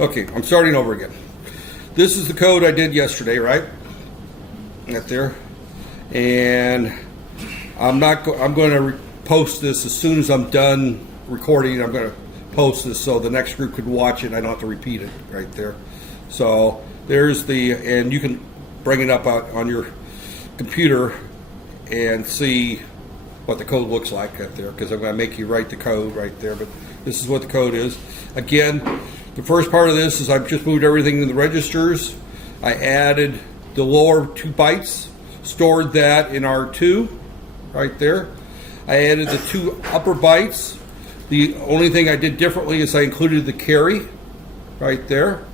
Okay, I'm starting over again. This is the code I did yesterday, right? Right there. And I'm going to post this as soon as I'm done recording. I'm going to post this so the next group could watch it and I don't have to repeat it right there. So there's and you can bring it up on your computer and see what the code looks like right there, because I'm going to make you write the code right there. But this is what the code is. Again, the first part of this is I've just moved everything in the registers. I added the lower 2 bytes, stored that in R2 right there. I added the 2 upper bytes. The only thing I did differently is I included the carry right there.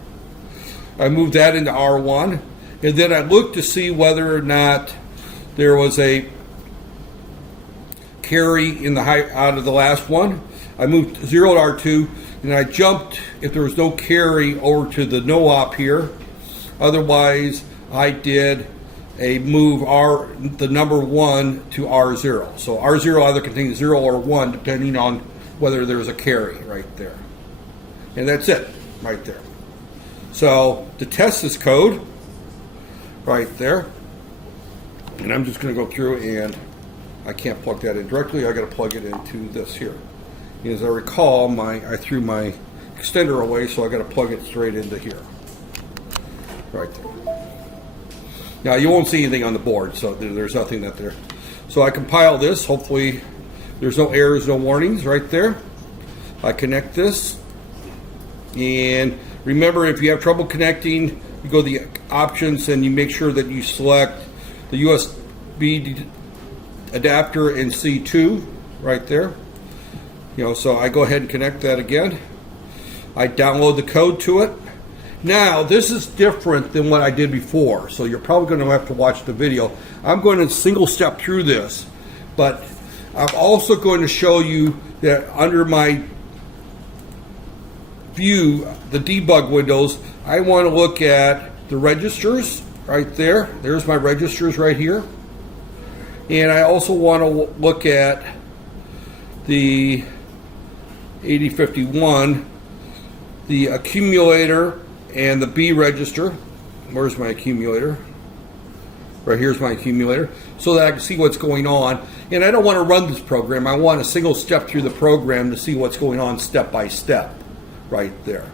I moved that into R1, and then I looked to see whether or not there was a carry in the out of the last one. I moved 0 to R2, and I jumped, if there was no carry, over to the no op here. Otherwise, I did a move the number 1 to R0. So R0 either contains 0 or 1, depending on whether there's a carry right there. And that's it right there. So to test this code right there, and I'm just going to go through, and I can't plug that in directly. I got to plug it into this here. As I recall, I threw my extender away, so I got to plug it straight into here, right there. Now you won't see anything on the board, so there's nothing that there. So I compile this. Hopefully, there's no errors, no warnings right there. I connect this, and remember, if you have trouble connecting, you go to the options and you make sure that you select the USB adapter in C2 right there. So I go ahead and connect that again. I download the code to it. Now, this is different than what I did before, so you're probably going to have to watch the video. I'm going to single step through this, but I'm also going to show you that under my view, the debug windows, I want to look at the registers right there. There's my registers right here. And I also want to look at the 8051, the accumulator, and the B register. Where's my accumulator? Right here's my accumulator, so that I can see what's going on. And I don't want to run this program. I want to single step through the program to see what's going on step by step right there.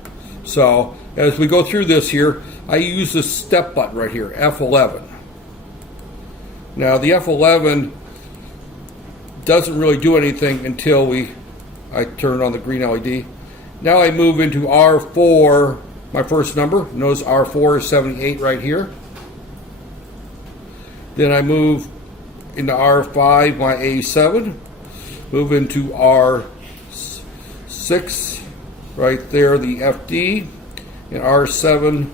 So as we go through this here, I use this step button right here, F11. Now the F11 doesn't really do anything until I turn on the green LED. Now I move into R4, my first number. Notice R4 is 78 right here. Then I move into R5, my A7. Move into R6, right there, the FD. And R7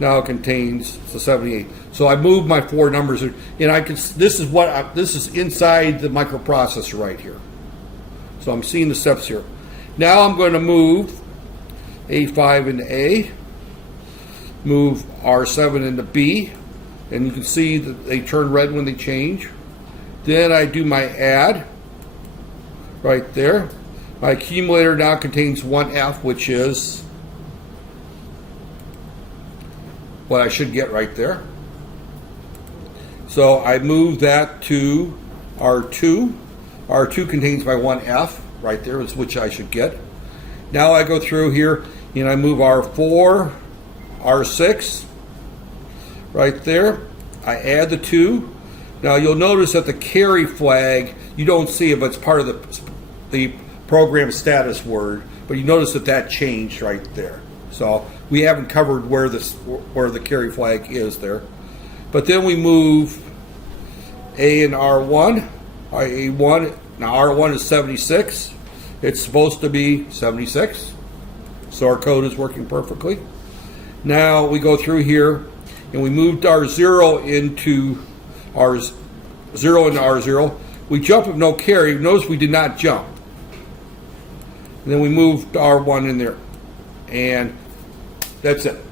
now contains the 78. So I moved my 4 numbers, and this is inside the microprocessor right here. So I'm seeing the steps here. Now I'm going to move A5 into A, move R7 into B, and you can see that they turn red when they change. Then I do my add right there. My accumulator now contains 1F, which is what I should get right there. So I move that to R2. R2 contains my 1F right there, is which I should get. Now I go through here and I move R4, R6 right there. I add the 2. Now you'll notice that the carry flag, you don't see it, but it's part of the program status word, but you notice that changed right there. So we haven't covered where the carry flag is there. But then we move A and R1. A1, now R1 is 76. It's supposed to be 76. So our code is working perfectly. Now we go through here and we moved R0 into R0. We jump with no carry. Notice we did not jump. And then we moved R1 in there. And that's it.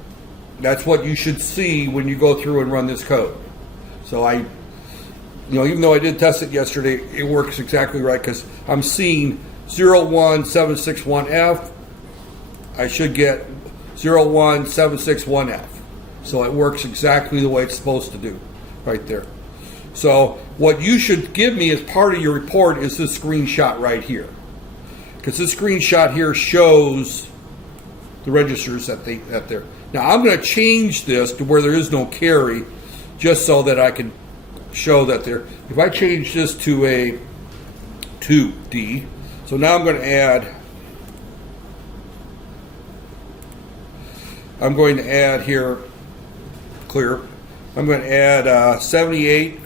That's what you should see when you go through and run this code. So even though I did test it yesterday, it works exactly right because I'm seeing 01761F. I should get 01761F. So it works exactly the way it's supposed to do, right there. So what you should give me as part of your report is this screenshot right here, because this screenshot here shows the registers that there. Now I'm going to change this to where there is no carry, just so that I can show that there. If I change this to a 2D, so now I'm going to add. I'm going to add here, clear. I'm going to add 78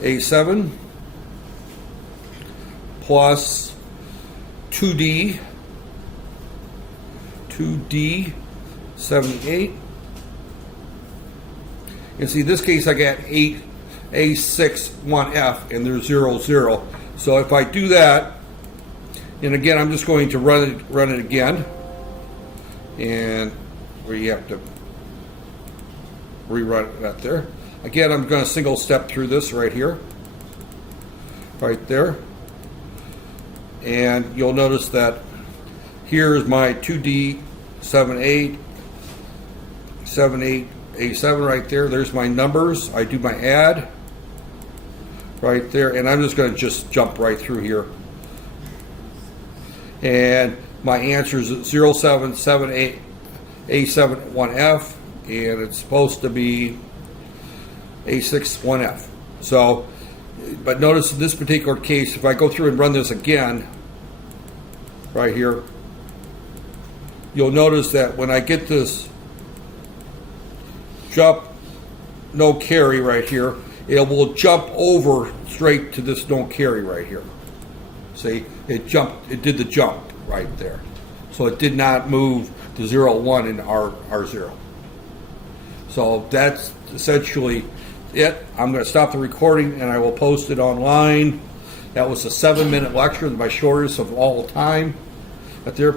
A7 plus 2D 78. And see, in this case I got 8 A61F and there's 00. So if I do that, and again I'm just going to run it again, and where you have to rerun that there. Again, I'm going to single step through this right here, right there, and you'll notice that here's my 2D 78 A7 right there. There's my numbers. I do my add right there, and I'm just going to jump right through here, and my answer is 0778 A71F, and it's supposed to be A61F. So, but notice in this particular case, if I go through and run this again, right here, you'll notice that when I get this jump no carry right here, it will jump over straight to this no carry right here. See, it did the jump right there. So it did not move to 01 in R0. So that's essentially it. I'm going to stop the recording and I will post it online. That was a 7-minute lecture, my shortest of all time. Right there.